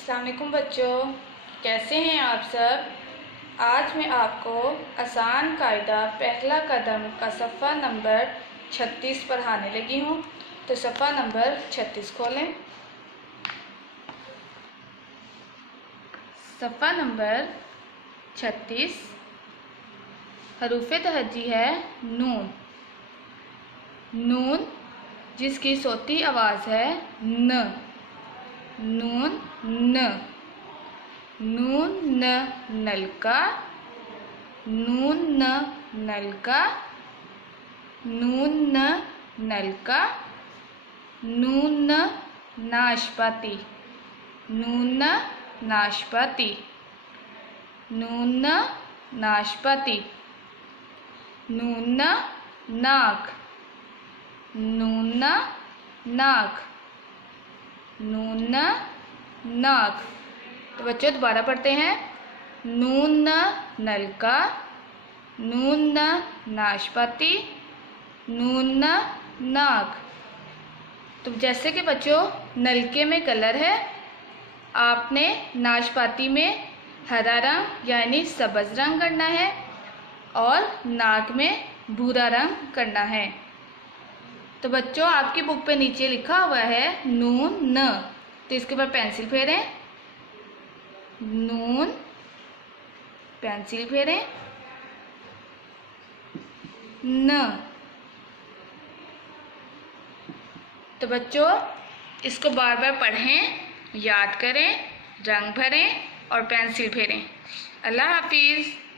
अस्सलाम वालेकुम बच्चों, कैसे हैं आप सब। आज मैं आपको आसान कायदा पहला कदम का सफ़ा नंबर 36 पढ़ाने लगी हूँ। तो सफ़ा नंबर 36 खोलें। सफ़ा नंबर 36 हरूफ तहज्जी है नून। नून जिसकी सोती आवाज़ है न। नून न। नून न नलका। नून न नलका। नून न नलका। नून न नाशपाती। नून न नाशपाती। नून न नाशपाती। नून न नाक। नून न नाक। नून न नाक। तो बच्चों दोबारा पढ़ते हैं। नून न नलका। नून न नाशपाती। नून न नाक। तो जैसे कि बच्चों नलके में कलर है, आपने नाशपाती में हरा रंग यानी सब्ज़ रंग करना है और नाक में भूरा रंग करना है। तो बच्चों आपकी बुक पे नीचे लिखा हुआ है नून न, तो इसके ऊपर पेंसिल फेरें। नून, पेंसिल फेरें, न। तो बच्चों इसको बार बार पढ़ें, याद करें, रंग भरें और पेंसिल फेरें। अल्लाह हाफिज़।